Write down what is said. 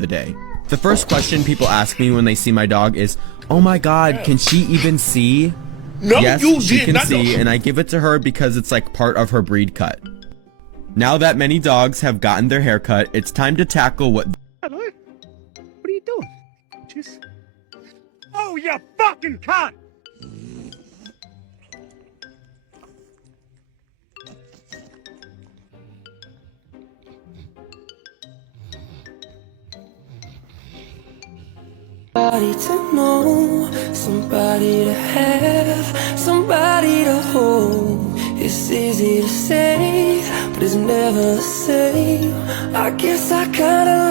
the day. The first question people ask me when they see my dog is, "Oh my god, can she even see?" No, yes, you she did can not see, know. and I give it to her because it's like part of her breed cut. Now that many dogs have gotten their hair cut, it's time to tackle what What are you doing? Just... Oh, you fucking cunt! Somebody to know, somebody to have, somebody to hold. It's easy to say, but it's never the same. I guess I kinda